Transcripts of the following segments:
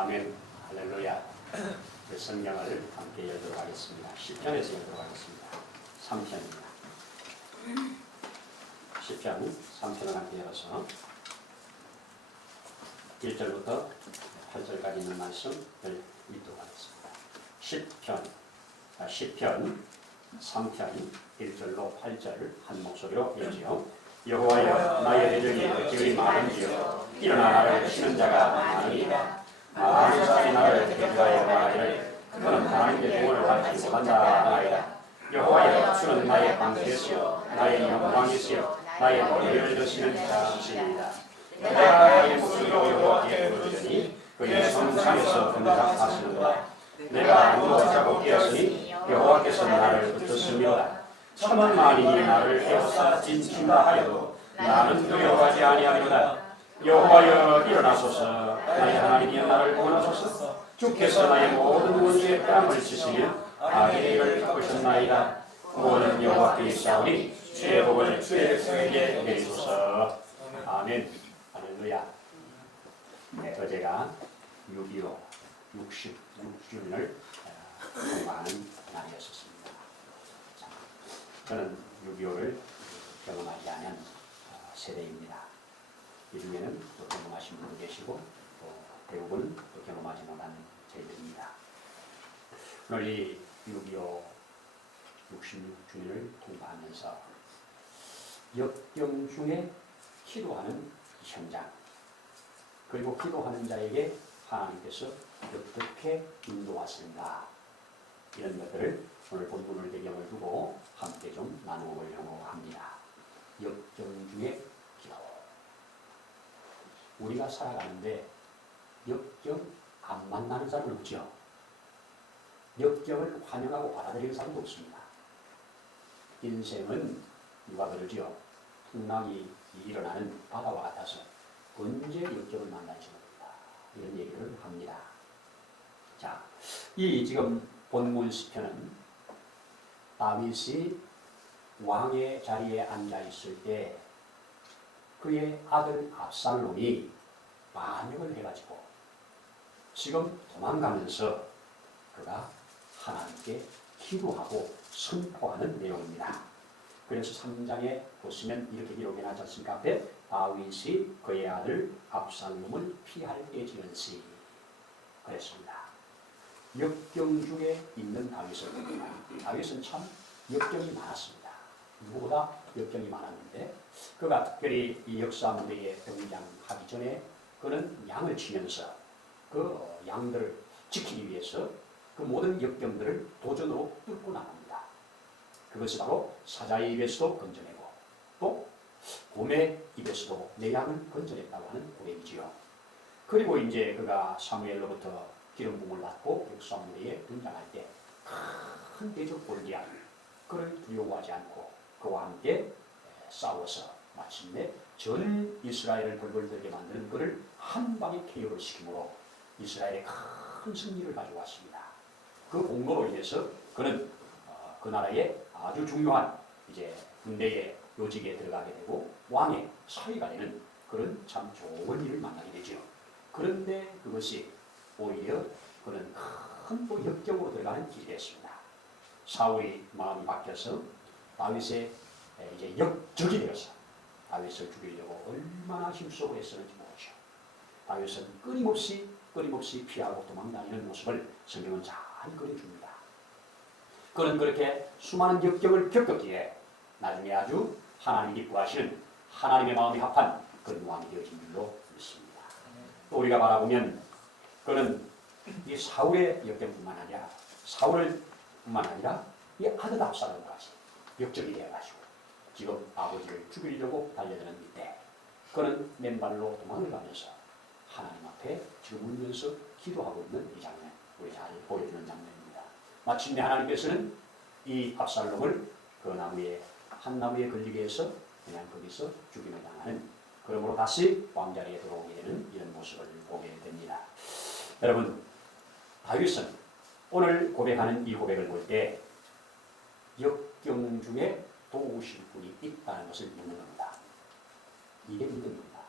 아멘. 할렐루야. 그 성경을 함께 열도록 하겠습니다. 시편에서 열도록 하겠습니다. 3편입니다. 시편 3편을 함께 열어서 1절부터 8절까지 있는 말씀을 읽도록 하겠습니다. 시편 3편 1절로 8절 한 목소리로 읽지요. 여호와여, 나의 대적이 기울이 많은지요. 일어나 나를 치는 자가 많으니라. 많은 사람이 나를 대적하여 말하기를 그는 하나님의 도움을 받지 못한다 하나이다. 여호와여, 주는 나의 방패시요 나의 영광이시요 나의 머리를 드시는 자시니이다. 내가 나의 목소리로 여호와께 부르짖으니 그의 성상에서 응답하시는도다. 내가 누워 자고 깨었으니 여호와께서 나를 붙드시미로다. 천만 만인이 나를 에워싸 진친다 하여도 나는 두려워하지 아니하리로다. 여호와여, 일어나소서. 나의 하나님이여, 나를 구원하소서. 주께서 나의 모든 원수의 뺨을 치시며 악의 일을 꺾으셨나이다. 구원은 여호와께 있사오니 주의 복을 주의 백성에게 내리소서. 아멘. 할렐루야. 어제가 6.25 66주년을 공부하는 날이었습니다. 저는 6.25를 경험하지 않은 세대입니다. 이 중에는 또 경험하신 분도 계시고 또 대부분 또 경험하지 못한 저희들입니다. 오늘 이 6.25 66주년을 통과하면서 역경 중에 기도하는 현장, 그리고 기도하는 자에게 하나님께서 어떻게 인도하시는가, 이런 것들을 오늘 본문을 배경을 두고 함께 좀 나누려고 합니다. 역경 중에 기도. 우리가 살아가는데 역경 안 만나는 사람은 없죠. 역경을 환영하고 받아들이는 사람도 없습니다. 인생은 누가 그러지요? 풍랑이 일어나는 바다와 같아서 언제 역경을 만날지 모릅니다. 이런 얘기를 합니다. 자, 이 지금 본문 시편은 다윗이 왕의 자리에 앉아 있을 때 그의 아들 압살롬이 반역을 해가지고 지금 도망가면서 그가 하나님께 기도하고 선포하는 내용입니다. 그래서 3장에 보시면 이렇게 기록해 놨지 않습니까? 앞에 다윗이 그의 아들 압살롬을 피할 때 지은시 그랬습니다. 역경 중에 있는 다윗은 참 역경이 많았습니다. 누구보다 역경이 많았는데 그가 특별히 이 역사 무대에 등장하기 전에 그는 양을 치면서 그 양들을 지키기 위해서 그 모든 역경들을 도전으로 뚫고 나갑니다. 그것이 바로 사자의 입에서도 건져내고 또 곰의 입에서도 내 양을 건져냈다고 하는 고백이지요. 그리고 이제 그가 사무엘로부터 기름 부음을 받고 역사 무대에 등장할 때 큰 대적 골리앗, 그를 두려워하지 않고 그와 함께 싸워서 마침내 전 이스라엘을 벌벌 떨게 만드는 그를 한 방에 KO를 시킴으로 이스라엘의 큰 승리를 가져왔습니다. 그 공로로 인해서 그는 그 나라의 아주 중요한 이제 군대의 요직에 들어가게 되고 왕의 사위가 되는 그런 참 좋은 일을 만나게 되죠. 그런데 그것이 오히려 그는 큰 또 역경으로 들어가는 길이 됐습니다. 사울이 마음이 바뀌어서 다윗의 이제 역적이 되어서 다윗을 죽이려고 얼마나 힘쓰고 애쓰는지 모르죠. 다윗은 끊임없이 피하고 도망다니는 모습을 성경은 잘 그려줍니다. 그는 그렇게 수많은 역경을 겪었기에 나중에 아주 하나님이 기뻐하시는 하나님의 마음이 합한 그런 왕이 되어진 줄로 믿습니다. 또 우리가 바라보면 그는 이 사울의 역경뿐만 아니라 이 아들 압살롬까지 역적이 되어가지고 지금 아버지를 죽이려고 달려드는 이때 그는 맨발로 도망을 가면서 하나님 앞에 지금 울면서 기도하고 있는 이 장면, 우리 잘 보여주는 장면입니다. 마침내 하나님께서는 이 압살롬을 그 한 나무에 걸리게 해서 그냥 거기서 죽임을 당하는, 그러므로 다시 왕자리에 들어오게 되는 이런 모습을 보게 됩니다. 여러분, 다윗은 오늘 고백하는 이 고백을 볼 때 역경 중에 도우실 분이 있다는 것을 믿는 겁니다. 이게 믿음입니다.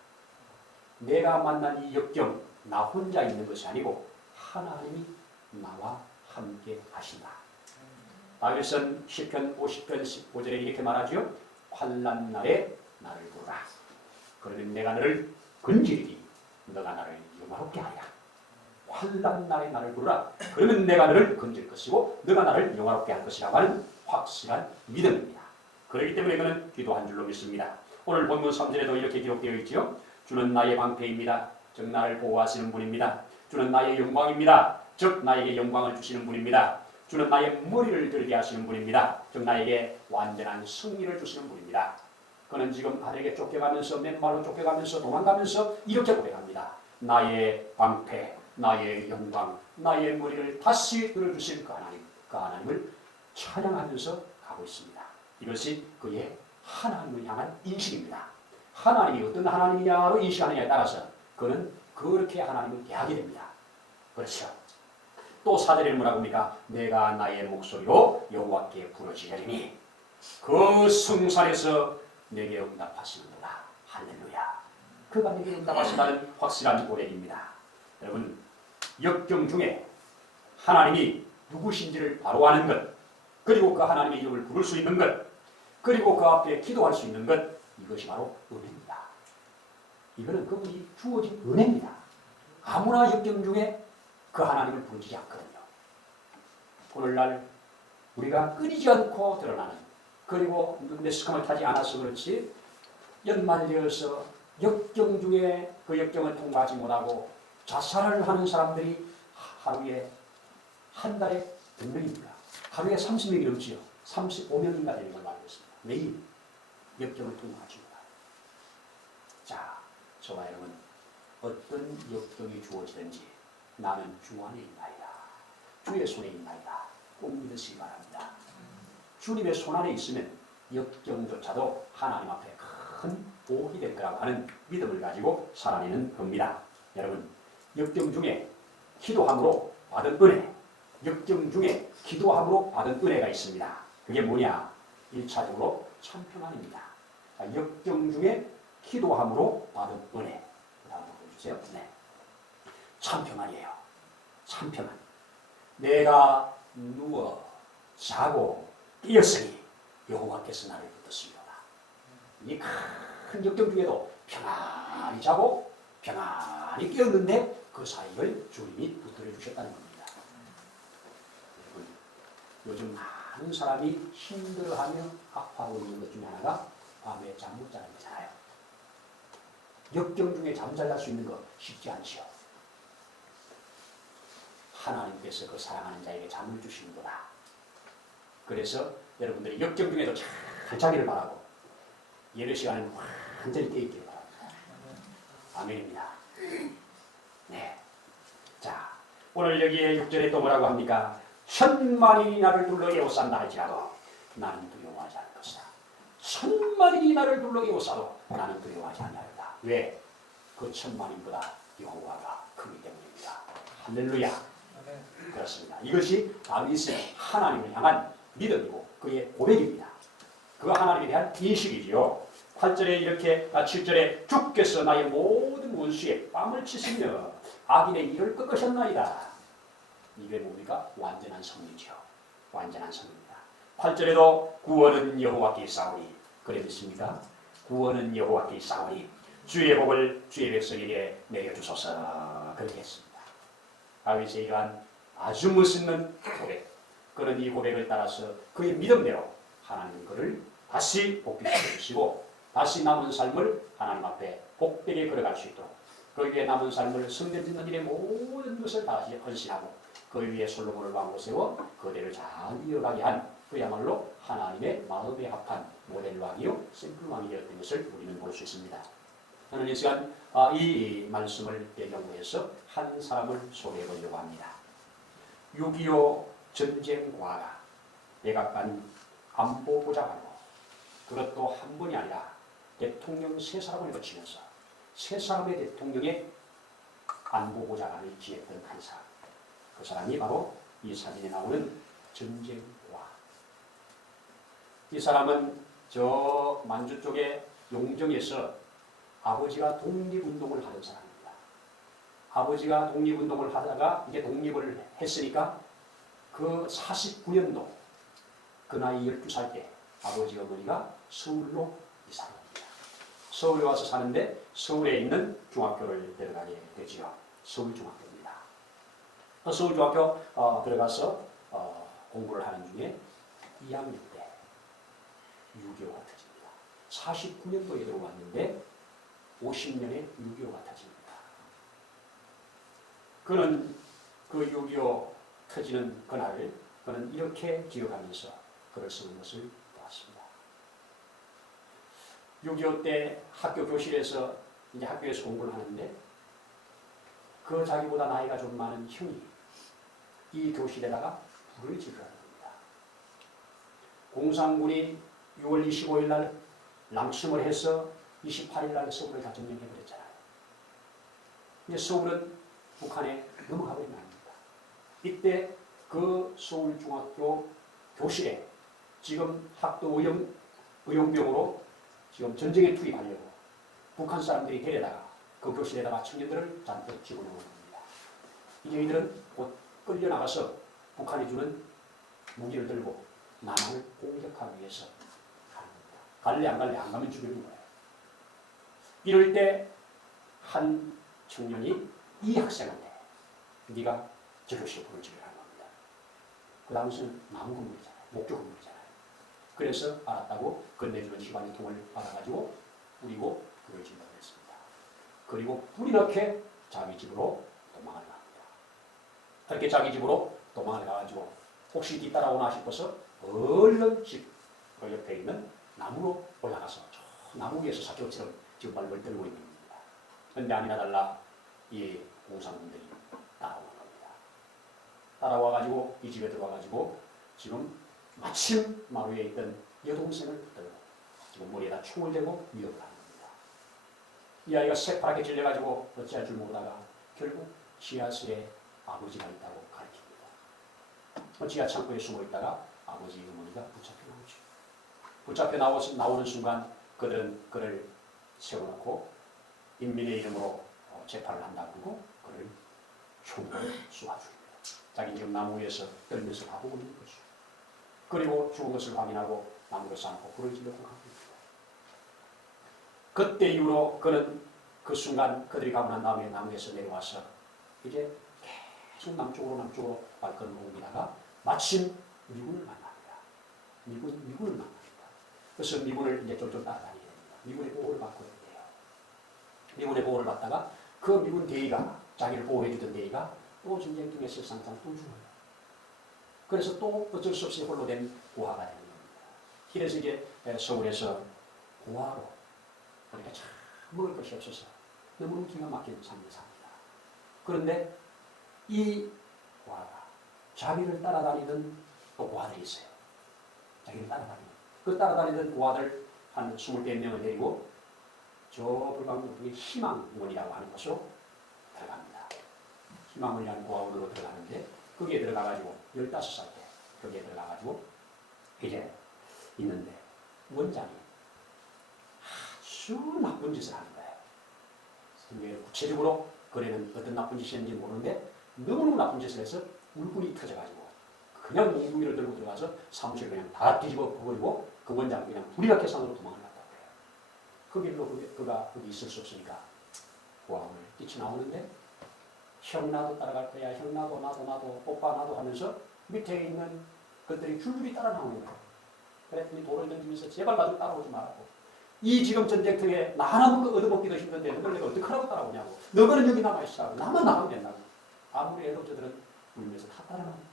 내가 만난 이 역경, 나 혼자 있는 것이 아니고 하나님이 나와 함께 하신다. 다윗은 시편 50편 15절에 이렇게 말하죠. 환난 날에 나를 부르라. 그러면 내가 너를 건지리니 너가 나를 영화롭게 하리라. 환난 날에 나를 부르라. 그러면 내가 너를 건질 것이고 너가 나를 영화롭게 할 것이라고 하는 확실한 믿음입니다. 그렇기 때문에 그는 기도한 줄로 믿습니다. 오늘 본문 3절에도 이렇게 기록되어 있지요. 주는 나의 방패입니다. 즉 나를 보호하시는 분입니다. 주는 나의 영광입니다. 즉 나에게 영광을 주시는 분입니다. 주는 나의 머리를 들게 하시는 분입니다. 즉 나에게 완전한 승리를 주시는 분입니다. 그는 지금 아들에게 쫓겨가면서 맨발로 쫓겨가면서 도망가면서 이렇게 고백합니다. 나의 방패, 나의 영광, 나의 머리를 다시 들어주신 그 하나님을 찬양하면서 가고 있습니다. 이것이 그의 하나님을 향한 인식입니다. 하나님이 어떤 하나님이냐로 인식하느냐에 따라서 그는 그렇게 하나님을 대하게 됩니다. 그렇죠. 또 4절에는 뭐라고 합니까? 내가 나의 목소리로 여호와께 부르짖으리니 그 성산에서 내게 응답하시는구나. 할렐루야. 그가 내게 응답하신다는 확실한 고백입니다. 여러분, 역경 중에 하나님이 누구신지를 바로 아는 것, 그리고 그 하나님의 이름을 부를 수 있는 것, 그리고 그 앞에 기도할 수 있는 것, 이것이 바로 은혜입니다. 이거는 그분이 주어진 은혜입니다. 아무나 역경 중에 그 하나님을 부르지 않거든요. 오늘날 우리가 끊이지 않고 드러나는, 그리고 매스컴을 타지 않아서 그렇지 연말되어서 역경 중에 그 역경을 통과하지 못하고 자살을 하는 사람들이 하루에 한 달에 몇 명입니까? 하루에 30명이 넘지요. 35명인가 되는 걸 알고 있습니다. 매일 역경을 통과하지 못하고. 자, 저와 여러분, 어떤 역경이 주어지든지 나는 주 안에 있나이다. 주의 손에 있나이다. 꼭 믿으시기 바랍니다. 주님의 손 안에 있으면 역경조차도 하나님 앞에 큰 복이 될 거라고 하는 믿음을 가지고 살아내는 겁니다. 여러분, 역경 중에 기도함으로 받은 은혜, 역경 중에 기도함으로 받은 은혜가 있습니다. 그게 뭐냐? 1차적으로 참평안입니다. 역경 중에 기도함으로 받은 은혜. 다음 보여주세요. 네. 참평안이에요. 참평안. 내가 누워 자고 깨었으니 여호와께서 나를 붙드시리로다. 이 큰 역경 중에도 평안히 자고 평안히 깨었는데 그 사이를 주님이 붙들어 주셨다는 겁니다. 여러분, 요즘 많은 사람이 힘들어하며 아파하고 있는 것 중에 하나가 밤에 잠 못 자는 거잖아요. 역경 중에 잠잘 수 있는 거 쉽지 않지요. 하나님께서 그 사랑하는 자에게 잠을 주시는 거다. 그래서 여러분들이 역경 중에도 잘 자기를 바라고 예배 시간에는 완전히 깨있기를 바랍니다. 아멘입니다. 네. 자, 오늘 여기에 6절에 또 뭐라고 합니까? 천만인이 나를 둘러 에워싼다 할지라도 나는 두려워하지 않을 것이다. 천만인이 나를 둘러 에워싸도 나는 두려워하지 않는다. 왜? 그 천만인보다 여호와가 크기 때문입니다. 할렐루야. 그렇습니다. 이것이 다윗의 하나님을 향한 믿음이고 그의 고백입니다. 그 하나님에 대한 인식이지요. 8절에 이렇게 7절에 주께서 나의 모든 원수의 뺨을 치시며 악인의 일을 꺾으셨나이다. 이게 뭡니까? 완전한 성리죠. 완전한 성리입니다. 8절에도 구원은 여호와께 있사오니 그래 믿습니까? 구원은 여호와께 있사오니 주의 복을 주의 백성에게 내려주소서 그렇게 했습니다. 다윗의 이러한 아주 멋있는 고백, 그런 이 고백을 따라서 그의 믿음대로 하나님은 그를 다시 복귀시켜 주시고 다시 남은 삶을 하나님 앞에 복되게 걸어갈 수 있도록 그 위에 남은 삶을 성전 짓는 일의 모든 것을 다시 헌신하고 그 위에 솔로몬을 왕으로 세워 그대를 잘 이어가게 한 그야말로 하나님의 마음에 합한 모델 왕이요 샘플 왕이 되었던 것을 우리는 볼 수 있습니다. 저는 이 시간 이 말씀을 배경으로 해서 한 사람을 소개해 보려고 합니다. 6.25 전쟁 과가 백악관 안보보좌관으로 그것도 한 분이 아니라 대통령 3사람을 거치면서 3사람의 대통령의 안보보좌관을 지냈던 한 사람. 그 사람이 바로 이 사진에 나오는 전쟁과. 이 사람은 저 만주 쪽의 용정에서 아버지가 독립운동을 하던 사람입니다. 아버지가 독립운동을 하다가 이제 독립을 했으니까 그 49년도 그 나이 12살 때 아버지 어머니가 서울로 이사를 합니다. 서울에 와서 사는데 서울에 있는 중학교를 들어가게 되지요. 서울중학교입니다. 서울중학교 들어가서 공부를 하는 중에 2학년 때 6.25가 터집니다. 49년도에 들어왔는데 50년에 6.25가 터집니다. 그는 그 6.25 터지는 그날을 그는 이렇게 기억하면서 글을 쓰는 것을 보았습니다. 6.25 때 학교 교실에서 이제 학교에서 공부를 하는데 그 자기보다 나이가 좀 많은 형이 이 교실에다가 불을 지르라는 겁니다. 공산군이 6월 25일 날 남침을 해서 28일 날 서울을 다 점령해버렸잖아요. 이제 서울은 북한에 넘어가버린 겁니다. 이때 그 서울중학교 교실에 지금 학도 의용병으로 지금 전쟁에 투입하려고 북한 사람들이 데려다가 그 교실에다가 청년들을 잔뜩 집어넣은 겁니다. 이제 이들은 곧 끌려나가서 북한이 주는 무기를 들고 남한을 공격하기 위해서 가는 겁니다. 갈래 안 갈래 안 가면 죽이는 거예요. 이럴 때 한 청년이 이 학생한테 네가 저 교실에 불을 지르라는 겁니다. 그 당시는 나무 건물이잖아요. 목조 건물이잖아요. 그래서 알았다고 건네주는 시간의 통을 받아가지고 뿌리고 불을 질러버렸습니다. 그리고 불이 나게 자기 집으로 도망을 갑니다. 그렇게 자기 집으로 도망을 가가지고 혹시 뒤따라오나 싶어서 얼른 집 옆에 있는 나무로 올라가서 저 나무 위에서 사교처럼 지금 발벌 떨고 있는 겁니다. 그런데 아니나 달라 이 공산군들이 따라오는 겁니다. 따라와가지고 이 집에 들어와가지고 지금 마침 마루에 있던 여동생을 붙들고 지금 머리에다 총을 대고 위협을 하는 겁니다. 이 아이가 새파랗게 질려가지고 어찌할 줄 모르다가 결국 지하실에 아버지가 있다고 가르칩니다. 지하 창고에 숨어 있다가 아버지 어머니가 붙잡혀 나오죠. 붙잡혀 나오는 순간 그들은 그를 세워놓고 인민의 이름으로 재판을 한다고 하고 그를 총으로 쏘아줍니다. 자기 지금 나무 위에서 떨면서 바보고 있는 거죠. 그리고 죽은 것을 확인하고 나무를 쌓고 불을 지르고 갑니다. 그때 이후로 그는 그 순간 그들이 가고 난 다음에 나무에서 내려와서 이제 계속 남쪽으로 발걸음을 옮기다가 마침 미군을 만납니다. 미군을 만납니다. 그래서 미군을 이제 쫄쫄 따라다니게 됩니다. 미군의 보호를 받고 있대요. 미군의 보호를 받다가 그 미군 대위가 자기를 보호해주던 대위가 또 전쟁통에서 상상 또 죽어요. 그래서 또 어쩔 수 없이 홀로 된 고아가 되는 겁니다. 그래서 이제 서울에서 고아로 그러니까 참 먹을 것이 없어서 너무 기가 막힌 삶을 삽니다. 그런데 이 고아가 자기를 따라다니던 또 고아들이 있어요. 자기를 따라다니는 그 따라다니던 고아들 한 20몇 명을 데리고 저 불광동의 희망원이라고 하는 곳으로 들어갑니다. 희망을 위한 고아원으로 들어가는데 거기에 들어가가지고 15살 때 거기에 들어가가지고 이제 있는데 원장이 아주 나쁜 짓을 하는 거예요. 구체적으로 그래는 어떤 나쁜 짓이었는지 모르는데 너무너무 나쁜 짓을 해서 울분이 터져가지고 그냥 몽둥이를 들고 들어가서 사무실을 그냥 다 뒤집어 버리고 그 원장은 그냥 불이라켓산으로 도망을 갔다고 해요. 그 길로 그가 거기 있을 수 없으니까 고아원을 뛰쳐나오는데 형 나도 따라갈 거야. 형 나도 오빠 나도 하면서 밑에 있는 것들이 줄줄이 따라 나오는 거예요. 그랬더니 돌을 던지면서 제발 나도 따라오지 말라고. 이 지금 전쟁터에 나 하나 얻어먹기도 힘든데 너를 내가 어떻게 하라고 따라오냐고. 너는 여기 남아있어. 나만 나가면 된다고. 아무리 해도 저들은 울면서 다 따라나옵니다.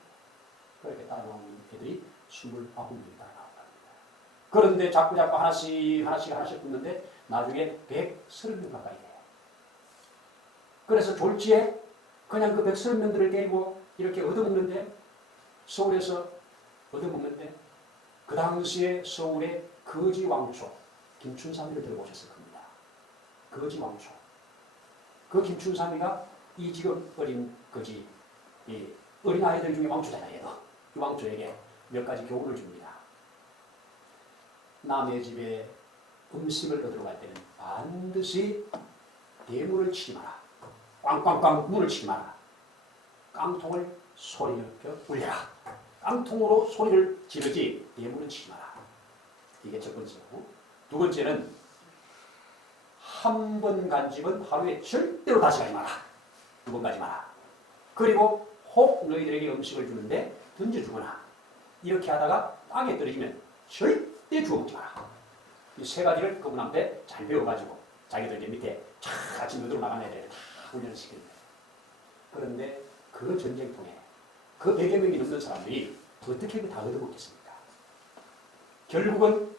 그렇게 따라나오는 애들이 29명이 따라나옵니다. 그런데 자꾸 하나씩 붙는데 나중에 130명 가까이 돼요. 그래서 졸지에 그냥 그 130명들을 데리고 이렇게 얻어먹는데 서울에서 얻어먹는데 그 당시에 서울의 거지 왕초 김춘삼이를 들어오셨을 겁니다. 거지 왕초. 그 김춘삼이가 이 지금 어린 거지 이 어린 아이들 중에 왕초잖아요. 이 왕초에게 몇 가지 교훈을 줍니다. 남의 집에 음식을 얻으러 갈 때는 반드시 대문을 치지 마라. 꽝꽝꽝 문을 치지 마라. 깡통을 소리를 울려라. 깡통으로 소리를 지르지 대문은 치지 마라. 이게 첫 번째고, 두 번째는 한 번 간 집은 하루에 절대로 다시 가지 마라. 두 번 가지 마라. 그리고 혹 너희들에게 음식을 주는데 던져주거나 이렇게 하다가 땅에 떨어지면 절대 주워먹지 마라. 이 세 가지를 그분한테 잘 배워가지고 자기들 이제 밑에 촤 아침 너들어 나가는 애들에게 다 훈련을 시키는 거예요. 그런데 그 전쟁통에 그 100여 명이 넘는 사람들이 어떻게 다 얻어먹겠습니까? 결국은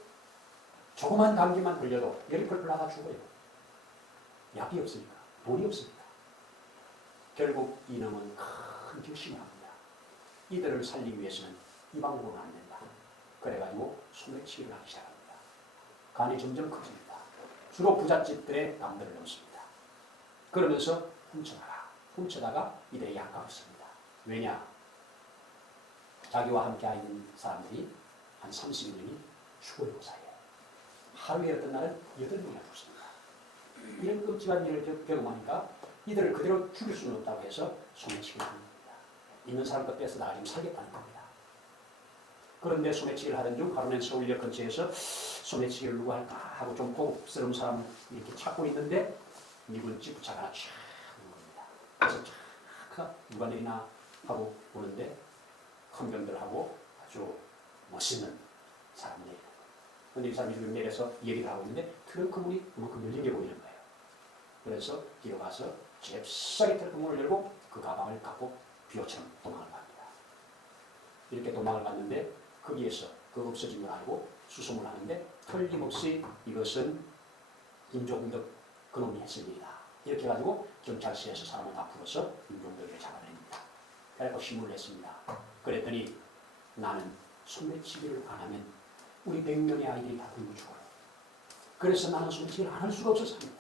조그만 감기만 걸려도 열이 펄펄 나다 죽어요. 약이 없으니까, 돈이 없으니까. 결국 이놈은 큰 결심을 합니다. 이들을 살리기 위해서는 이 방법은 안 된다. 그래가지고 소매치기를 하기 시작합니다. 간이 점점 커집니다. 주로 부잣집들의 담들을 넘습니다. 그러면서 훔쳐가라. 훔쳐다가 이들에게 아까웠습니다. 왜냐? 자기와 함께 있는 사람들이 한 30명이 죽어요. 그 사이에. 하루에 어떤 날은 8명이나 죽습니다. 이런 끔찍한 일을 경험하니까 이들을 그대로 죽일 수는 없다고 해서 소매치기를 하는 겁니다. 있는 사람 것 뺏어 나가지고 살겠다는 겁니다. 그런데 소매치기를 하던 중 하루는 서울역 근처에서 소매치기를 누가 할까 하고 좀 고급스러운 사람 이렇게 찾고 있는데 미군 지부차가 하나 촥 오는 겁니다. 그래서 촥 누가 내리나 하고 보는데 헌병들하고 아주 멋있는 사람이 내리는 거예요. 그런데 이 사람이 지금 내려서 얘기를 하고 있는데 트렁크 문이 그만큼 열린 게 보이는 거예요. 그래서 뛰어가서 잽싸게 트렁크 문을 열고 그 가방을 갖고 비호처럼 도망을 갑니다. 이렇게 도망을 갔는데 거기에서 그 없어진 걸 알고 수송을 하는데 틀림없이 이것은 임종덕 그놈이 했을 일이다. 이렇게 해가지고 경찰서에서 사람을 다 풀어서 임종덕을 잡아냅니다. 그래서 신문을 냈습니다. 그랬더니 나는 소매치기를 안 하면 우리 100명의 아이들이 다 굶어 죽어요. 그래서 나는 소매치기를 안 할 수가 없었습니다.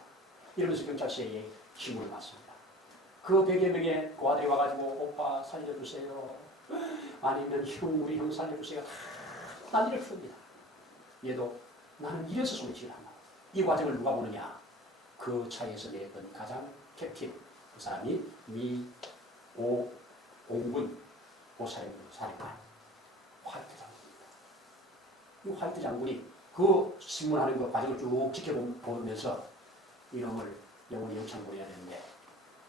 이러면서 경찰서에 신문을 봤습니다. 그 100여 명의 고아들이 와가지고 오빠 살려주세요. 아니면 형 우리 형 살려주세요. 다 난리를 풉니다. 얘도 나는 이래서 소매치기를 한다. 이 과정을 누가 보느냐. 그 차에서 내렸던 가장 캡틴 그 사람이 오공군 사령관 화이트 장군입니다. 이 화이트 장군이 그 신문하는 그 과정을 쭉 지켜보면서 이놈을 영원히 영창 보내야 되는데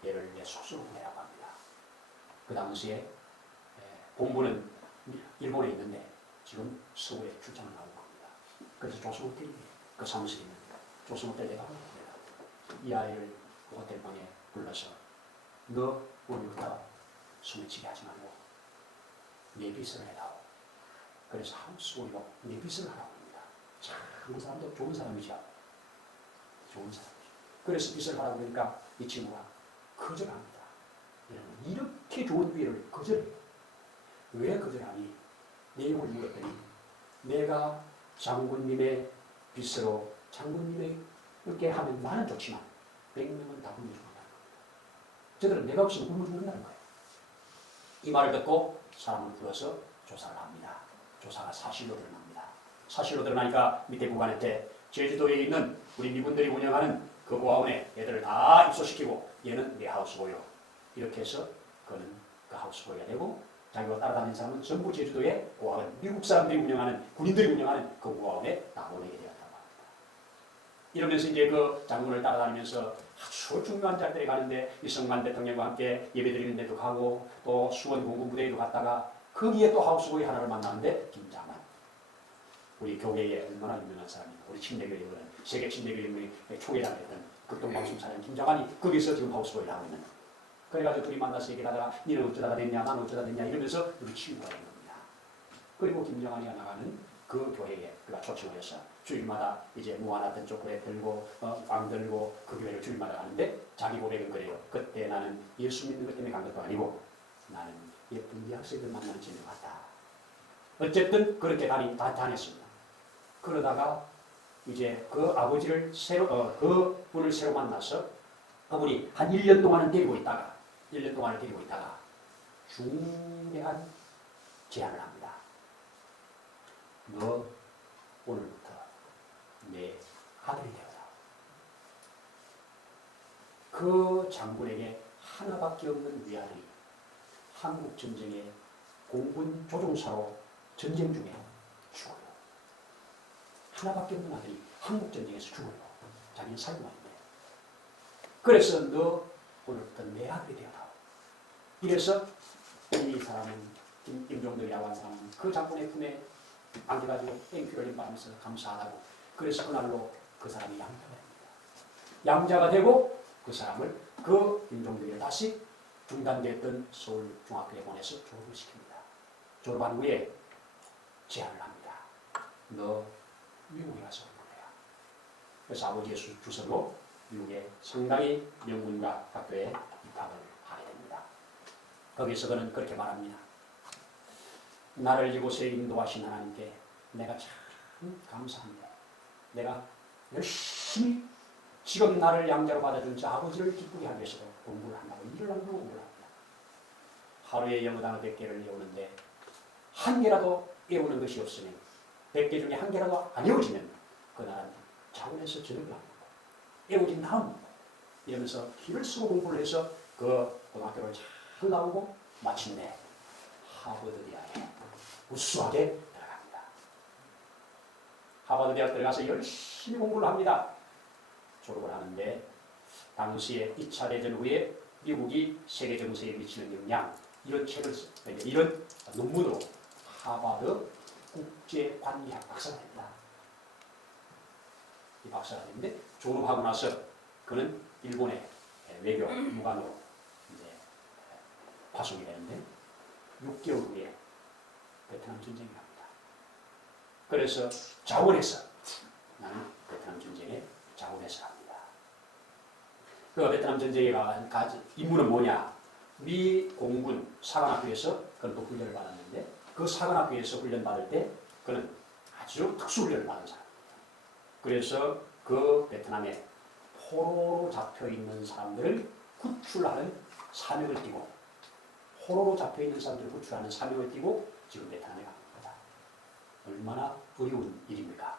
얘를 내 숙소로 보내라고 합니다. 그 당시에 본부는 일본에 있는데 지금 서울에 출장을 나온 겁니다. 그래서 조선호텔이 그 사무실에 있는 조선호텔 내가 합니다. 이 아이를 그 호텔방에 불러서 너 오늘부터 소매치기 하지 말고 내비스를 해다오. 그래서 하우스보이로 내비스를 하라고 합니다. 참 그 사람도 좋은 사람이죠. 좋은 사람이죠. 그래서 빚을 하라고 그러니까 이 친구가 거절합니다. 이렇게 좋은 기회를 거절해요. 왜 거절하니? 내용을 물었더니 내가 장군님의 빚으로 장군님에게 하면 나는 좋지만 100명은 다 굶어 죽는다는 겁니다. 저들은 내가 없으면 굶어 죽는다는 거예요. 이 말을 듣고 사람을 불러서 조사를 합니다. 조사가 사실로 드러납니다. 사실로 드러나니까 밑에 부관한테 제주도에 있는 우리 미군들이 운영하는 그 고아원에 애들을 다 입소시키고 얘는 내 하우스보이로 이렇게 해서 그는 그 하우스보이가 되고 자기가 따라다니는 사람은 전부 제주도의 고아원, 미국 사람들이 운영하는 군인들이 운영하는 그 고아원에 다 보내게 되었다고 합니다. 이러면서 이제 그 장군을 따라다니면서 아주 중요한 자리들에 가는데 이승만 대통령과 함께 예배드리는 데도 가고 또 수원 공군부대에도 갔다가 거기에 또 하우스보이 하나를 만나는데 김장만 우리 교회에 얼마나 유명한 사람입니까? 우리 침례교회 세계 침례교회 연맹의 초계장을 했던 극동방송사장 김장환이 거기서 지금 하우스보이를 하고 있는 그래가지고 둘이 만나서 얘기를 하다가 니는 어쩌다가 됐냐 나는 어쩌다 됐냐 이러면서 우리 친구가 된 겁니다. 그리고 김장환이가 나가는 그 교회에 그가 초청을 해서 주일마다 이제 무한하던 초콜릿 들고 빵 들고 그 교회를 주일마다 가는데 자기 고백은 그래요. 그때 나는 예수 믿는 것 때문에 간 것도 아니고 나는 예쁜 대학생들 만나는 재미가 갔다. 어쨌든 그렇게 다녔습니다. 그러다가 이제 그 아버지를 그 분을 새로 만나서 그분이 한 1년 동안은 데리고 있다가 중대한 제안을 합니다. 너 오늘부터 내 아들이 되어라. 그 장군에게 하나밖에 없는 위아들이 한국 전쟁의 공군 조종사로 전쟁 중에 죽어요. 하나밖에 없는 아들이 한국 전쟁에서 죽어요. 자기는 살고만인데. 그래서 너 오늘부터 내 아들이 되어라. 이래서 이 사람은 임종덕이라고 하는 사람은 그 장군의 품에 안겨가지고 땡큐를 임하면서 감사하다고. 그래서 그날로 그 사람이 양자가 됩니다. 양자가 되고 그 사람을 그 임종덕이를 다시 중단됐던 서울중학교에 보내서 졸업을 시킵니다. 졸업한 후에 제안을 합니다. 너 미국에 가서 공부해야. 그래서 아버지의 주선으로 미국의 상당히 명문가 학교에 입학을 하게 됩니다. 거기서 그는 그렇게 말합니다. 나를 이곳에 인도하신 하나님께 내가 참 감사합니다. 내가 열심히 지금 나를 양자로 받아준 저 아버지를 기쁘게 하기 위해서도 공부를 한다고 일을 한다고 공부를 합니다. 하루에 영어 단어 100개를 외우는데 한 개라도 외우는 것이 없으면 100개 중에 한 개라도 안 외워지면 그날은 자원에서 저녁을 안 먹고 외워진 다음 이러면서 힘을 쓰고 공부를 해서 그 고등학교를 잘 나오고 마침내 하버드 대학에 우수하게 들어갑니다. 하버드 대학 들어가서 열심히 공부를 합니다. 졸업을 하는데 당시에 2차 대전 후에 미국이 세계 정세에 미치는 영향 이런 책을 이런 논문으로 하버드 국제관계학 박사가 됩니다. 이 박사가 됐는데 졸업하고 나서 그는 일본의 외교 무관으로 이제 파송이 되는데 6개월 후에 베트남 전쟁이 납니다. 그래서 자원에서 나는 베트남 전쟁에 자원에서 합니다. 그 베트남 전쟁에 가진 임무는 뭐냐? 미 공군 사관학교에서 그는 또 훈련을 받았는데 그 사관학교에서 훈련 받을 때 그는 아주 특수 훈련을 받은 사람입니다. 그래서 그 베트남에 포로로 잡혀 있는 사람들을 구출하는 사명을 띠고 포로로 잡혀 있는 사람들을 구출하는 사명을 띠고 지금 베트남에 간 겁니다. 얼마나 어려운 일입니까?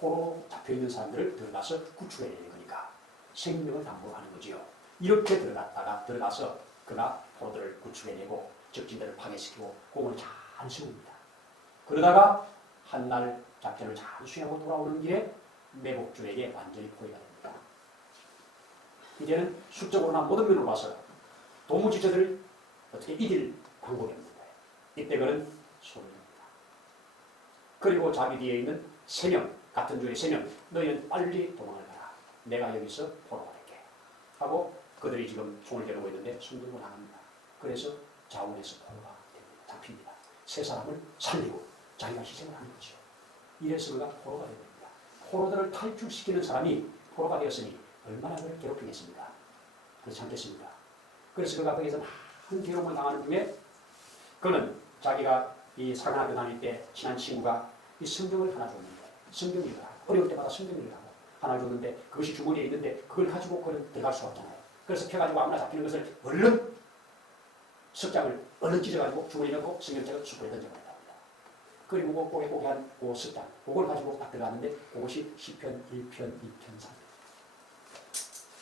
포로 잡혀 있는 사람들을 들어가서 구출해야 되는 거니까 생명을 담보하는 거지요. 이렇게 들어가서 그가 포로들을 구출해내고 적진들을 파괴시키고 공을 잘 세웁니다. 그러다가 한날 작전을 잘 수행하고 돌아오는 길에 매복주에게 완전히 포위가 됩니다. 이제는 수적으로나 모든 면으로 봐서 도무지 저들을 어떻게 이길 방법이 없는 거예요. 이때 그는 손을 듭니다. 그리고 자기 뒤에 있는 3명, 같은 조의 3명, 너희는 빨리 도망을 가라. 내가 여기서 포로가 될게. 하고 그들이 지금 총을 겨누고 있는데 숨들고 나갑니다. 그래서 자원에서 포로가 됩니다. 잡힙니다. 3사람을 살리고 자기가 희생을 하는 거죠. 이래서 그가 포로가 됩니다. 포로들을 탈출시키는 사람이 포로가 되었으니 얼마나 그를 괴롭히겠습니까? 그렇지 않겠습니까? 그래서 그가 거기서 많은 괴로움을 당하는 중에 그는 자기가 이 사관학교 다닐 때 친한 친구가 이 성경을 하나 줬는데 성경을 읽으라. 어려울 때마다 성경을 읽으라고 하나 줬는데 그것이 주머니에 있는데 그걸 가지고 그는 들어갈 수가 없잖아요. 그래서 펴가지고 아무나 잡히는 것을 얼른 석장을 얼른 찢어가지고 주머니에 넣고 성경책을 숯불에 던져버린다. 그리고 고개한 그 석장 그걸 가지고 딱 들어갔는데 그것이 시편 1편, 2편, 3편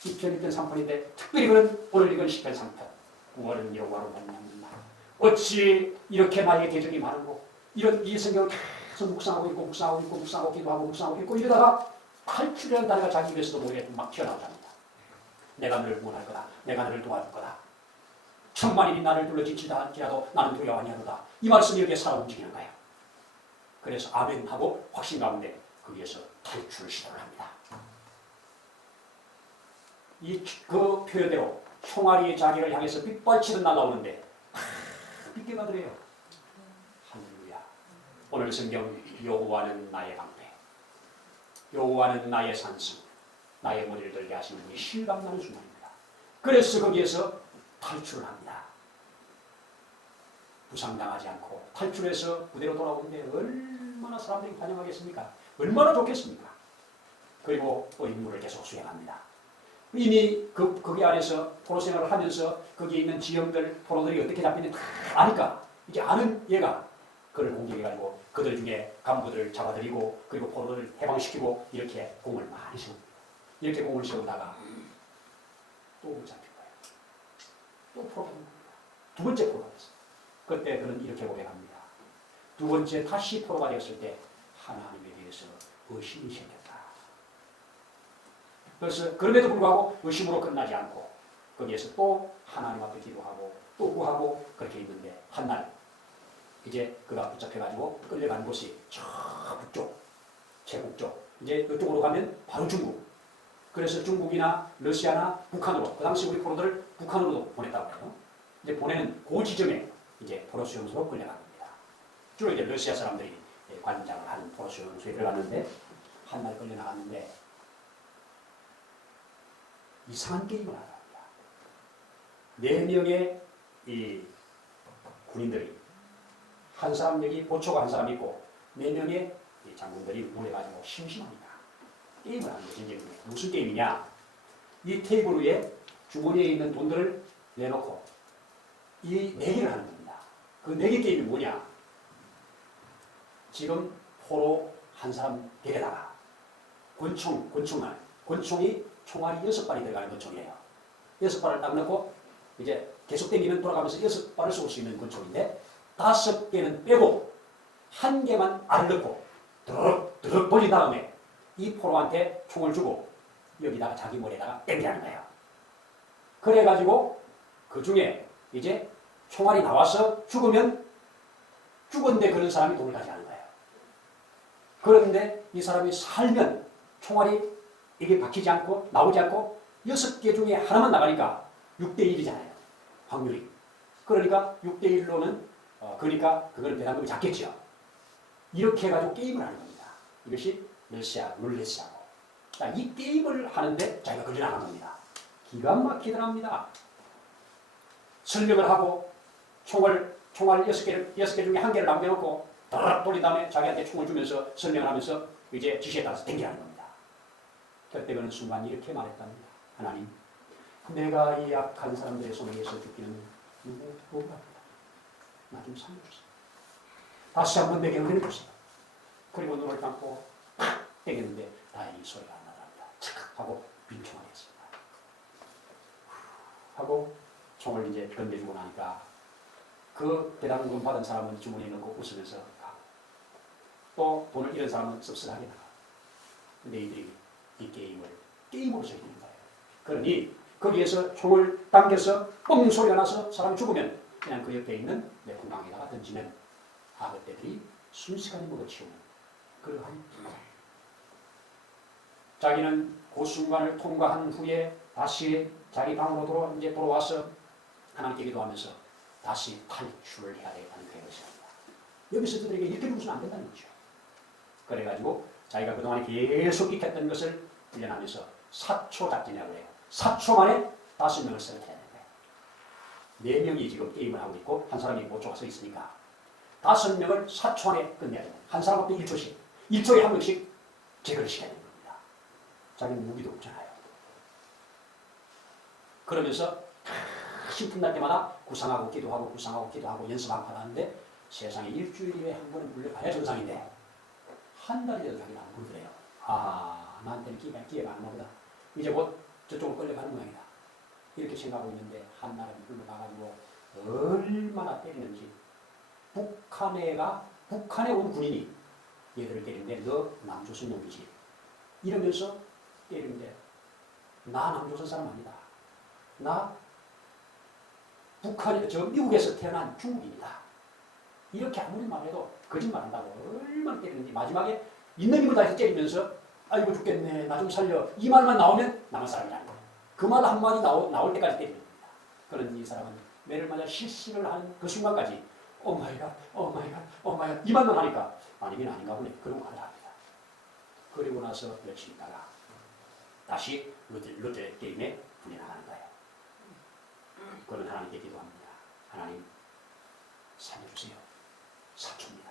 2편, 2편, 3편인데 특별히 그는 오늘 읽은 시편 3편 9월은 여호와로 말미암는다. 어찌 이렇게 나에게 대적이 많은고 이런 이 성경을 계속 묵상하고 있고 묵상하고 있고 묵상하고 기도하고 묵상하고 있고 이러다가 탈출이라는 단어가 자기 입에서도 모르게 막 튀어나오답니다. 내가 너를 구원할 거다. 내가 너를 도와줄 거다. 천만인이 나를 둘러 지치다 할지라도 나는 두려워 아니하노다. 이 말씀이 여기에 살아 움직이는 거예요. 그래서 아멘 하고 확신 가운데 거기에서 탈출 시도를 합니다. 그 표현대로 총알이 자기를 향해서 빗발치듯 날아오는데 빗개가 들어요. 할렐루야. 오늘 성경 여호와는 나의 방패, 여호와는 나의 산성, 나의 머리를 들게 하시는 분이 실감나는 순간입니다. 그래서 거기에서 탈출을 합니다. 부상당하지 않고 탈출해서 부대로 돌아오는데 얼마나 사람들이 환영하겠습니까? 얼마나 좋겠습니까? 그리고 또 임무를 계속 수행합니다. 이미 거기 안에서 포로 생활을 하면서 거기에 있는 지형들, 포로들이 어떻게 잡히는지 다 아니까 이제 아는 얘가 그를 공격해가지고 그들 중에 간부들을 잡아들이고 그리고 포로를 해방시키고 이렇게 공을 많이 세웁니다. 이렇게 공을 세우다가 또 못 잡힌 거예요. 또 포로가 된 겁니다. 두 번째 포로가 됐어요. 그때 그는 이렇게 고백합니다. 두 번째 다시 포로가 되었을 때 하나님에 대해서 의심이 생겼다. 그래서 그럼에도 불구하고 의심으로 끝나지 않고 거기에서 또 하나님 앞에 기도하고 또 구하고 그렇게 있는데 한날 이제 그가 붙잡혀가지고 끌려간 곳이 저 북쪽, 제국쪽 이제 이쪽으로 가면 바로 중국. 그래서 중국이나 러시아나 북한으로 그 당시 우리 포로들을 북한으로도 보냈다고 해요. 이제 보내는 그 지점에 이제 포로 수용소로 끌려간 겁니다. 주로 이제 러시아 사람들이 관장을 하는 포로 수용소에 들어갔는데 한날 끌려 나갔는데 이상한 게임을 하더랍니다. 4명의 이 군인들이 한 사람 여기 보초가 한 사람 있고 4명의 이 장군들이 모여가지고 심심합니다. 게임을 하는 거죠. 무슨 게임이냐? 이 테이블 위에 주머니에 있는 돈들을 내놓고 이 내기를 하는 겁니다. 그 내기 게임이 뭐냐? 지금 포로 한 사람 데려다가 권총이 총알이 6발이 들어가는 권총이에요. 6발을 딱 넣고 이제 계속 당기면 돌아가면서 6발을 쏠 수 있는 권총인데 5개는 빼고 1개만 알을 넣고 드럭 벌린 다음에 이 포로한테 총을 주고 여기다가 자기 머리에다가 땡기라는 거예요. 그래가지고 그 중에 이제 총알이 나와서 죽으면 죽었는데 그런 사람이 돈을 가져가는 거예요. 그런데 이 사람이 살면 총알이 이게 박히지 않고 나오지 않고 6개 중에 하나만 나가니까 6대1이잖아요. 확률이. 그러니까 6대1로는 그러니까 그거는 배당금이 작겠죠. 이렇게 해가지고 게임을 하는 겁니다. 이것이 러시아 룰렛이라고. 이 게임을 하는데 자기가 걸려나간 겁니다. 기가 막히더랍니다. 설명을 하고 총알 6개 중에 1개를 남겨놓고 딱 돌린 다음에 자기한테 총을 주면서 설명을 하면서 이제 지시에 따라서 땡기라는 겁니다. 그때 그는 순간 이렇게 말했답니다. 하나님, 내가 이 약한 사람들의 손에 의해서 죽기는 억울합니다. 나 좀 살려주세요. 다시 한번 내게 은혜를 주세요. 그리고 눈을 감고 팍 때렸는데 다행히 소리가 안 나답니다. 착 하고 빈총을 했습니다. 하고 총을 이제 던져주고 나니까 그 배당금 받은 사람은 주머니에 넣고 웃으면서 가고 또 돈을 잃은 사람은 씁쓸하게 나가고 근데 이들이 이 게임을 게임으로 즐기는 거예요. 그러니 거기에서 총을 당겨서 뻥 소리가 나서 사람이 죽으면 그냥 그 옆에 있는 내풍강에다가 던지면 악어떼들이 순식간에 먹어치우는 그러한 자기는 그 순간을 통과한 후에 다시 자기 방으로 이제 돌아와서 하나님께 기도하면서 다시 탈출을 해야 되겠다는 계획을 세웁니다. 여기서 그들에게 이렇게 죽으면 안 된다는 거죠. 그래가지고 자기가 그동안 계속 익혔던 것을 훈련하면서 4초 작전이라고 해요. 4초 만에 5명을 쓰러뜨려야 되는 거예요. 4명이 지금 게임을 하고 있고 한 사람이 못 쏘서 있으니까 5명을 4초 안에 끝내야 돼요. 한 사람한테 1초씩. 1초에 한 명씩 제거를 시켜야 되는 겁니다. 자기는 무기도 없잖아요. 그러면서 신품 날 때마다 구상하고 기도하고 연습하고 하는데 세상에 일주일에 한 번은 불려봐야 정상인데 한 달이라도 자기는 안 부르더래요. 아, 나한테는 기회가 안 나보다. 이제 곧 저쪽으로 끌려가는 모양이다. 이렇게 생각하고 있는데 한날은 불러가가지고 얼마나 때리는지 북한에 온 군인이 얘들을 때리는데 너 남조선 놈이지. 이러면서 때리는데 나 남조선 사람 아니다. 나 미국에서 태어난 중국인이다. 이렇게 아무리 말해도 거짓말한다고 얼마나 때리는지 마지막에 있는 힘을 다해서 때리면서 아이고 죽겠네 나 좀 살려 이 말만 나오면 남한 사람이라는 거예요. 그 말 한마디 나올 때까지 때리는 겁니다. 그런 이 사람은 매를 맞아 실신을 하는 그 순간까지 오마이갓 이 말만 하니까 아니긴 아닌가 보네 그런 말을 합니다. 그리고 나서 며칠 있다가 다시 롯데 게임에 불려나가는 거예요. 그는 하나님께 기도합니다. 하나님 살려주세요. 4초입니다.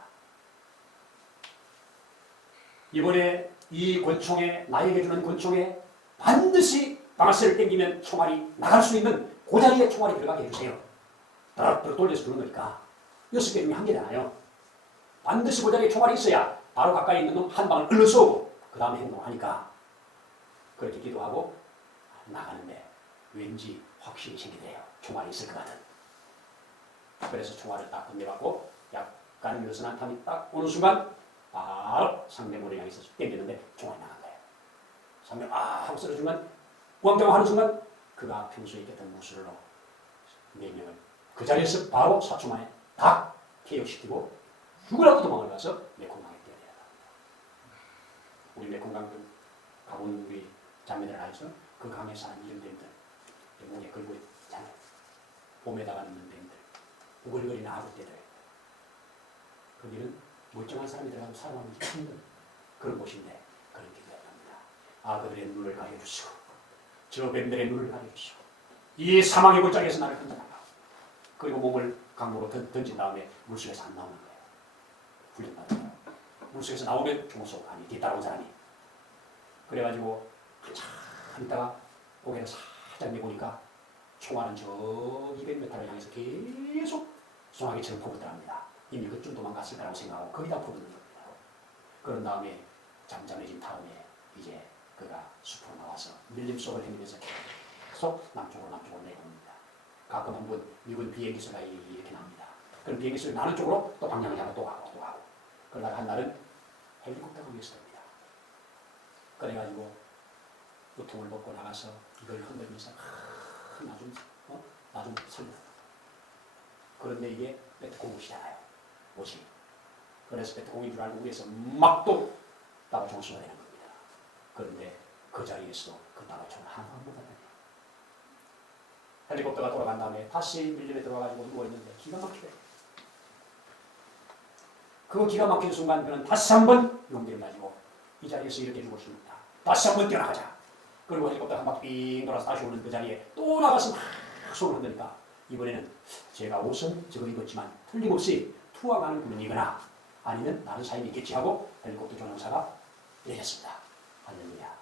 이번에 이 권총에 나에게 주는 권총에 반드시 방아쇠를 당기면 총알이 나갈 수 있는 그 자리에 총알이 들어가게 해주세요. 따라 돌려서 주는 거니까 6개 중에 1개잖아요. 반드시 그 자리에 총알이 있어야 바로 가까이 있는 놈 한 방을 끌러 쏘고 그 다음에 행동을 하니까 그렇게 기도하고 나가는데 왠지 확신이 생기더래요. 총알이 있을 것 같은. 그래서 총알을 딱 건네받고 약간 느슨한 탐이 딱 오는 순간 바로 상대방을 향해서 땡겼는데 총알이 나간 거예요. 상대방 하고 쓰러진 순간 우왕좌왕 하는 순간 그가 평소에 있던 무술로 4명을 그 자리에서 바로 4초 만에 다 퇴역시키고 죽으라고 도망을 가서 메콩강에 뛰어내렸다. 우리 메콩강 가본 우리 자매들 알죠? 그 강에 사는 이런 뱀들 목에 걸고 있잖아요. 봄에다가 있는 뱀들 우글거리는 아구떼들 거기는 멀쩡한 사람이 들어가도 살아남기 힘든 그런 곳인데 그런 기도가 납니다. 아그들의 눈을 가려주시고 저 뱀들의 눈을 가려주시고 이 사망의 골짜기에서 나를 건져나가 그리고 몸을 강으로 던진 다음에 물속에서 안 나오는 거예요. 훈련받은 거예요. 물속에서 나오면 종속 아니 뒤따라온 사람이 그래가지고 한참 있다가 고개를 살짝 내보니까 총알은 저 200m를 향해서 계속 소나기처럼 퍼붓더랍니다. 이미 그쯤 도망갔을 거라고 생각하고 거의 다 퍼붓는 겁니다. 그런 다음에 잠잠해진 다음에 이제 그가 숲으로 나와서 밀림 속을 헤매면서 계속 남쪽으로 내려옵니다. 가끔 한번 미군 비행기 소리가 이렇게 납니다. 그럼 비행기 소리 나는 쪽으로 또 방향을 잡아 또 가고 그러다가 한 날은 헬리콥터가 위에서 됩니다. 그래가지고 우통을 벗고 나가서 이걸 흔들면서 나 좀 살려. 그런데 이게 배트공무시잖아요. 옷이. 그래서 배트공인 줄 알고 위에서 막 또 따발총을 쏘아대는 겁니다. 그런데 그 자리에서도 그 따발총을 하나도 못 받아요. 헬리콥터가 돌아간 다음에 다시 밀림에 들어와가지고 누워있는데 기가 막히게 그 기가 막힌 순간 그는 다시 한번 용기를 가지고 이 자리에서 이렇게 죽을 수 있다. 다시 한번 뛰어나가자. 그리고 헬리콥터 한 바퀴 빙 돌아서 다시 오는 그 자리에 또 나가서 막 손을 흔드니까 이번에는 제가 옷은 저거 입었지만 틀림없이 투항하는 군인이거나 아니면 다른 사람이 있겠지 하고 헬리콥터 조종사가 내렸습니다. 할렐루야.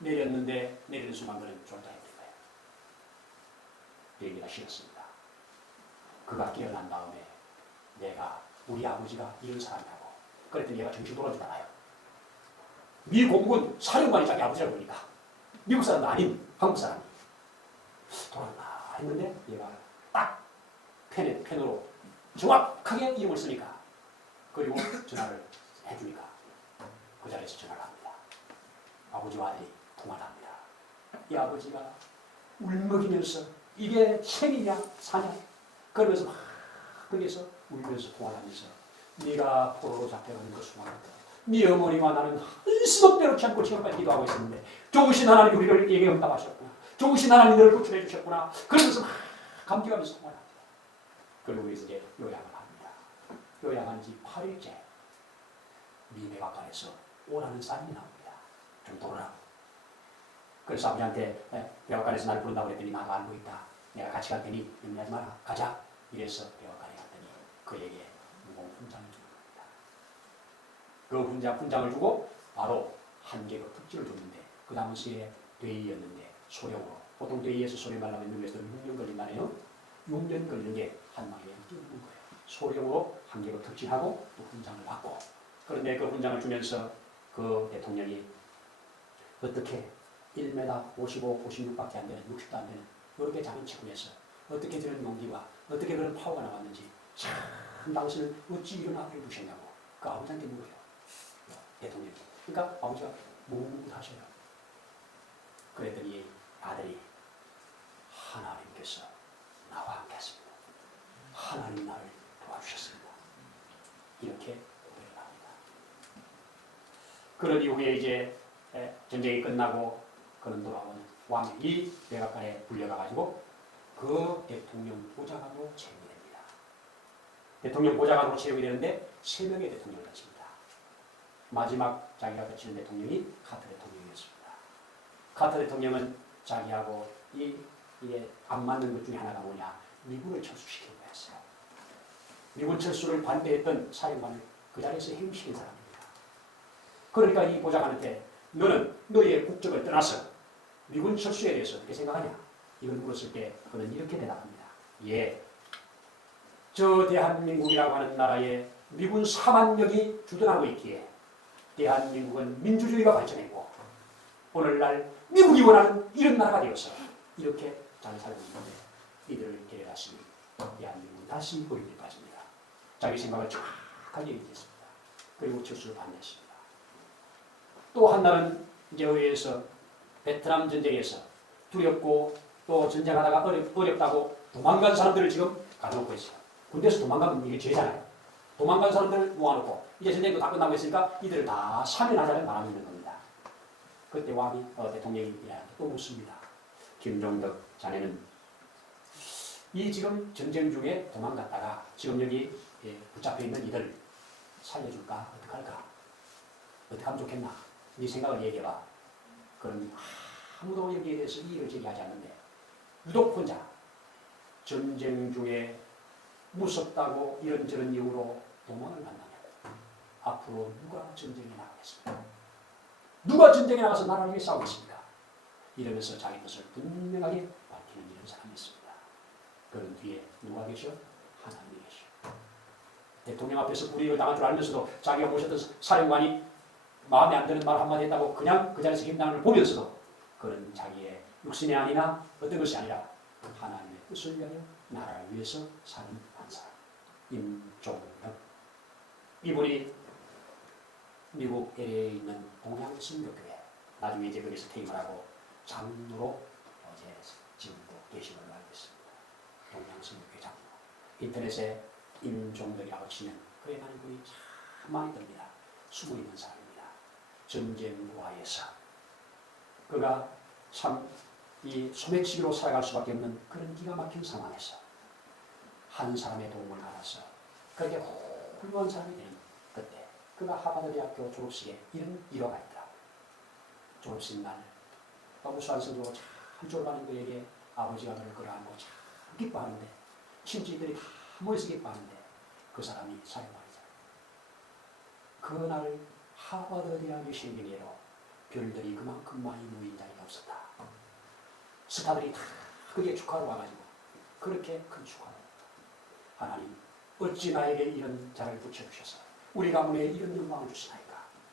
내렸는데 내리는 순간 그는 졸다했던 거예요. 비행기가 실었습니다. 그가 깨어난 다음에 내가 우리 아버지가 이런 사람이라고 그랬더니 얘가 정신 돌아주잖아요. 미 공군 사령관이 자기 아버지라고 그러니까 미국 사람도 아닌 한국 사람이 돌아왔나 했는데 얘가 딱 펜으로 정확하게 이름을 쓰니까 그리고 전화를 해주니까 그 자리에서 전화를 합니다. 아버지와 아들이 통화를 합니다. 이 아버지가 울먹이면서 이게 생이냐 사냐 그러면서 막 거기서 울면서 통화를 하면서 네가 포로로 잡혀가는 그 순간부터 네 어머니와 나는 한시도 빼놓지 않고 지금까지 기도하고 있었는데 좋으신 하나님 우리를 예게 응답하셨구나. 좋으신 하나님 너를 구출해 주셨구나. 그러면서 막 감격하면서 통화를 합니다. 그리고 이제 요약을 합니다. 요약한 지 8일째 미 백악관에서 오라는 사인이 나옵니다. 좀 돌아라고. 그래서 아버지한테 백악관에서 나를 부른다고 그랬더니 나도 알고 있다. 내가 같이 갈 테니 염려하지 마라. 가자. 이래서 백악관에 갔더니 그에게 무거운 훈장을 줍니다. 그 훈장을 주고 바로 한 개의 특지를 줬는데 그 당시에 대의였는데 소령으로 보통 대의에서 소령 가려면 미국에서 6년 걸린다네요. 6년 걸리는 게 한 방에 뛰는 거예요. 소령으로 한 개의 특진하고 또 훈장을 받고 그런데 그 훈장을 주면서 그 대통령이 어떻게 1m 55, 56밖에 안 되는 60도 안 되는 이렇게 작은 체구에서 어떻게 저런 용기와 어떻게 그런 파워가 나왔는지 참 당신을 어찌 이런 아들을 두셨냐고 그 아버지한테 물어요. 대통령이. 그러니까 아버지가 묵묵하셔요. 그랬더니 아들이 하나님께서 나와 함께 했습니다. 하나님 나를 도와주셨습니다. 이렇게 고백을 합니다. 그런 이후에 이제 전쟁이 끝나고 그는 돌아온 왕이 이 백악관에 불려가가지고 그 대통령 보좌관으로 채용이 됩니다. 대통령 보좌관으로 채용이 되는데 3명의 대통령을 거칩니다. 마지막 자기가 거치는 대통령이 카터 대통령이었습니다. 카터 대통령은 자기하고 이게 안 맞는 것 중에 하나가 뭐냐 미군을 철수시키는 거였어요. 미군 철수를 반대했던 사령관을 그 자리에서 해임시킨 사람입니다. 그러니까 이 보좌관한테 너는 너의 국적을 떠나서 미군 철수에 대해서 어떻게 생각하냐? 이걸 물었을 때 그는 이렇게 대답합니다. 예, 저 대한민국이라고 하는 나라에 미군 4만 명이 주둔하고 있기에 대한민국은 민주주의가 발전했고 오늘날 미국이 원하는 이런 나라가 되어서 이렇게 잘 살고 있는데 이들을 데려갔으니 대한민국은 다시 고립에 빠집니다. 자기 생각을 정확하게 얘기했습니다. 그리고 철수를 반대했습니다. 또 한나는 이제 의회에서 베트남 전쟁에서 두렵고 또 전쟁하다가 어렵다고 도망간 사람들을 지금 가둬놓고 있어요. 군대에서 도망가면 이게 죄잖아요. 도망간 사람들을 모아놓고 이제 전쟁도 다 끝나고 있으니까 이들을 다 사면하자는 바람이 있는 겁니다. 그때 왕이 대통령이 또 묻습니다. 김종덕 자네는 이 지금 전쟁 중에 도망갔다가 지금 여기 붙잡혀 있는 이들 살려줄까? 어떡할까? 어떻게 하면 좋겠나? 네 생각을 얘기해봐. 그럼 아무도 여기에 대해서 이의를 제기하지 않는데 유독 혼자 전쟁 중에 무섭다고 이런저런 이유로 도망을 간다면 앞으로 누가 전쟁에 나가겠습니까? 누가 전쟁에 나가서 나라를 위해 싸우겠습니까? 이러면서 자기 것을 분명하게 밝히는 이런 사람이 있습니다. 그런 뒤에 누가 계셔? 하나님이 계셔. 대통령 앞에서 불이익을 당할 줄 알면서도 자기가 모셨던 사령관이 마음에 안 드는 말 한마디 했다고 그냥 그 자리에서 힘당을 보면서도 그런 자기의 육신이 아니나 어떤 것이 아니라 하나님의 뜻을 위하여 나라를 위해서 사는 한 사람 임종덕. 이분이 미국 LA에 있는 동양성교회 나중에 이제 거기서 퇴임을 하고 장로로 어제 지금도 계신 걸로 알고 있습니다. 동양성교회 장로. 인터넷에 임종덕이라고 치면 그에 관한 분이 참 많이 뜹니다. 숨어있는 사람입니다. 전쟁과에서 그가 참 이 소매치기로 살아갈 수밖에 없는 그런 기가 막힌 상황에서 한 사람의 도움을 받아서 그렇게 훌륭한 사람이 되는 그때 그가 하버드 대학교 졸업식에 이런 일화가 있더라고요. 졸업식 날 너무 수완성적으로 참 졸업하는 그에게 아버지가 그를 끌어안고 참 기뻐하는데 친지들이 다 모여서 기뻐하는데 그 사람이 사령관이잖아요. 그날 하버드 대학의 신빙회로 별들이 그만큼 많이 모인 자리가 없었다. 스타들이 다 그게 축하로 와가지고 그렇게 큰 축하를 하나님 어찌 나에게 이런 자를 붙여주셔서 우리 가문에 이런 영광을 주시나이까.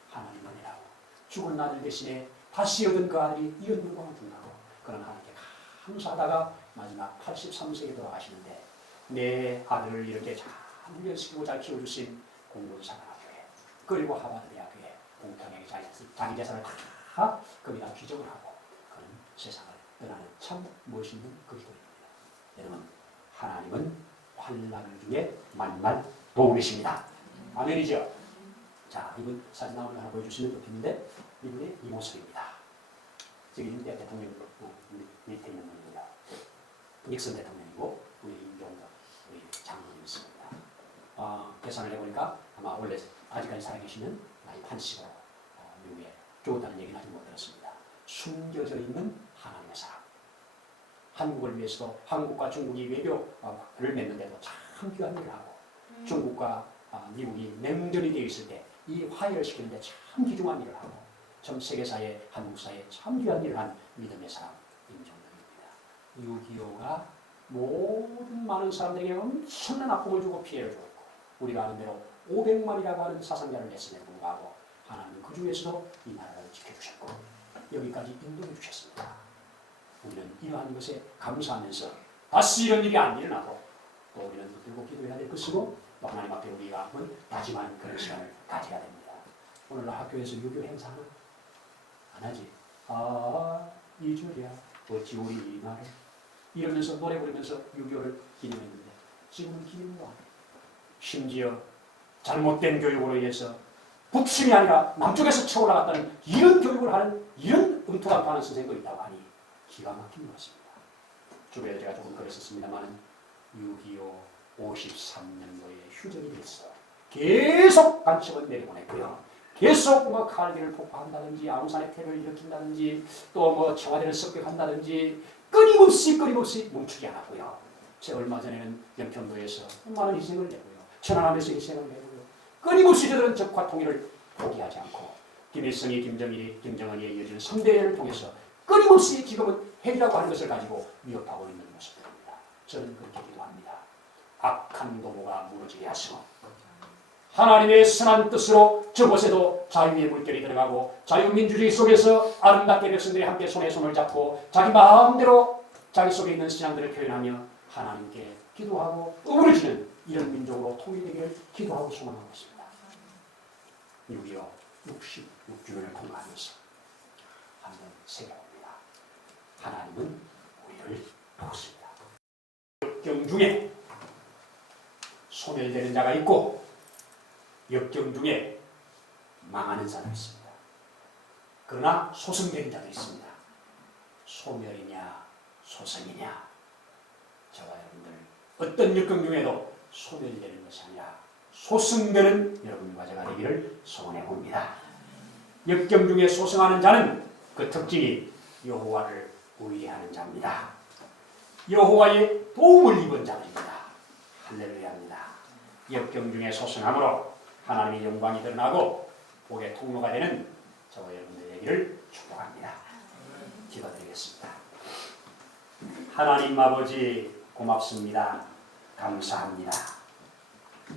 하나님 은혜라고 죽은 아들 대신에 다시 얻은 그 아들이 이런 영광을 준다고 그런 하나님께 감사하다가 마지막 83세에 돌아가시는데 내 아들을 이렇게 잘 훈련시키고 잘 키워주신 공군사관학교에 그리고 하버드 대학교에 공평하게 자기 재산을 다 거기다 귀적을 하고 그런 세상을 떠나는 참 멋있는 그 기도입니다. 여러분 하나님은 환난 중에 만날 도우 계십니다. 아멘이죠? 자, 이분 사진 나오는 하나 보여주시면 좋겠는데 이분의 이 모습입니다. 저기 윤대한 대통령 밑에 있는 분입니다. 닉슨 대통령이고 우리 임종덕 우리 장로님 있습니다. 계산을 해보니까 아마 원래 아직까지 살아계시는 나이 80으로 미국에 죽었다는 얘기는 아직 못 들었습니다. 숨겨져 있는 하나님의 사람. 한국을 위해서도 한국과 중국이 외교를 맺는데도 참 귀한 일을 하고 중국과 미국이 냉전이 되어 있을 때 이 화해를 시키는데 참 귀중한 일을 하고 전 세계사에 한국사에 참 귀한 일을 한 믿음의 사람 임종덕입니다. 6.25가 모든 많은 사람들에게 엄청난 아픔을 주고 피해를 주었고 우리가 아는 대로 500만이라고 하는 사상자를 냈음에도 불구하고 하나님은 그 중에서도 이 나라를 지켜주셨고 여기까지 인도해 주셨습니다. 우리는 이러한 것에 감사하면서 다시 이런 일이 안 일어나도록 또 우리는 붙들고 기도해야 될 것이고 또 하나님 앞에 우리가 한번 다짐하는 그런 시간을 가져야 됩니다. 오늘 학교에서 유교 행사는 안 하지. 이주랴 어찌 우리 이 말을 이러면서 노래 부르면서 유교를 기념했는데 지금은 기념도 안 해. 심지어 잘못된 교육으로 인해서 북침이 아니라 남쪽에서 쳐올라갔다는 이런 교육을 하는 이런 음투강투하는 선생도 있다고 하니 기가 막힌 것 같습니다. 주변에 제가 조금 그랬었습니다만 6.25 53년도에 휴전이 됐어. 계속 간첩은 내려보냈고요. 계속 뭐 칼기를 폭파한다든지 아웅산의 테러를 일으킨다든지 또 뭐 청와대를 습격한다든지 끊임없이 멈추지 않았고요. 제 얼마 전에는 연평도에서 많은 희생을 내고요. 천안함에서 희생을 내고요. 끊임없이 저들은 적화 통일을 포기하지 않고 김일성이 김정일이 김정은이 이어지는 3대를 통해서 끊임없이 지금은 핵이라고 하는 것을 가지고 위협하고 있는 모습들입니다. 저는 그렇게 기도합니다. 악한 도모가 무너지게 하시고 하나님의 선한 뜻으로 저곳에도 자유의 물결이 들어가고 자유민주주의 속에서 아름답게 백성들이 함께 손에 손을 잡고 자기 마음대로 자기 속에 있는 신앙들을 표현하며 하나님께 기도하고 어우러지는 이런 민족으로 통일되기를 기도하고 소망하고 있습니다. 6.25 66주년을 통과하면서 한번 새겨봅니다. 하나님은 우리를 돕습니다. 역경 중에 소멸되는 자가 있고 역경 중에 망하는 사람이 있습니다. 그러나 소승되는 자도 있습니다. 소멸이냐 소승이냐, 저와 여러분들 어떤 역경 중에도 소멸되는 것이 아니라 소승되는 여러분과 제가 되기를 소원해 봅니다. 역경 중에 소승하는 자는 그 특징이 여호와를 의뢰하는 자입니다. 여호와의 도움을 입은 자들입니다. 할렐루야입니다. 역경 중에 소승함으로 하나님의 영광이 드러나고 복의 통로가 되는 저와 여러분들 되기를 축복합니다. 기도드리겠습니다. 하나님 아버지 고맙습니다. 감사합니다.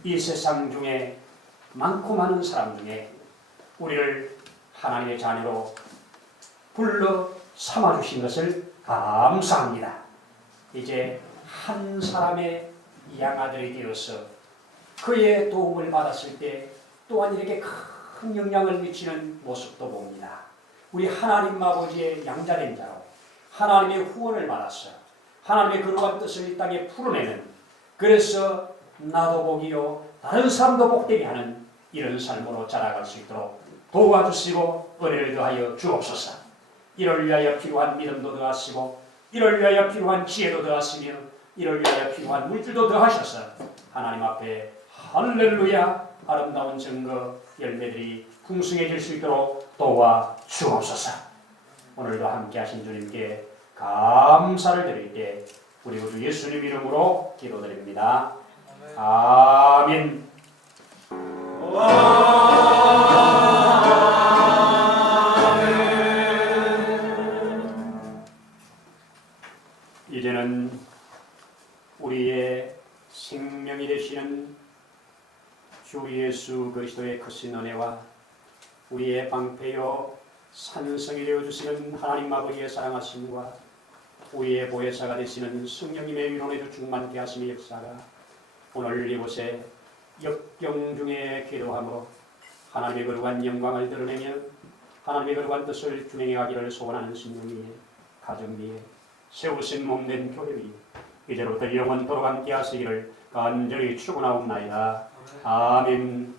이 세상 중에 많고 많은 사람 중에 우리를 하나님의 자녀로 불러 삼아주신 것을 감사합니다. 이제 한 사람의 양아들이 되어서 그의 도움을 받았을 때 또한 이렇게 큰 영향을 미치는 모습도 봅니다. 우리 하나님 아버지의 양자된 자로 하나님의 후원을 받았어 하나님의 거룩한 뜻을 이 땅에 풀어내는, 그래서 나도 복이요 다른 사람도 복되게 하는 이런 삶으로 자라갈 수 있도록 도와주시고 은혜를 더하여 주옵소서. 이를 위하여 필요한 믿음도 더하시고 이를 위하여 필요한 지혜도 더하시며 이를 위하여 필요한 물질도 더하셔서 하나님 앞에 할렐루야 아름다운 증거 열매들이 풍성해질 수 있도록 도와주옵소서. 오늘도 함께 하신 주님께 감사를 드릴 때 우리 주 예수님 이름으로 기도드립니다. 아멘. 이제는 우리의 생명이 되시는 주 예수 그리스도의 크신 은혜와 우리의 방패요 산성이 되어주시는 하나님 아버지의 사랑하심과 우리의 보혜사가 되시는 성령님의 위로에도 충만케 하심의 역사가 오늘 이곳에 역경 중에 기도함으로 하나님의 거룩한 영광을 드러내며 하나님의 거룩한 뜻을 준행해 가기를 소원하는 신령 위에 가정 위에 세우신 몸된 교회 위에 이제로부터 영원토록 함께 하시기를 간절히 축원하옵나이다. 아멘.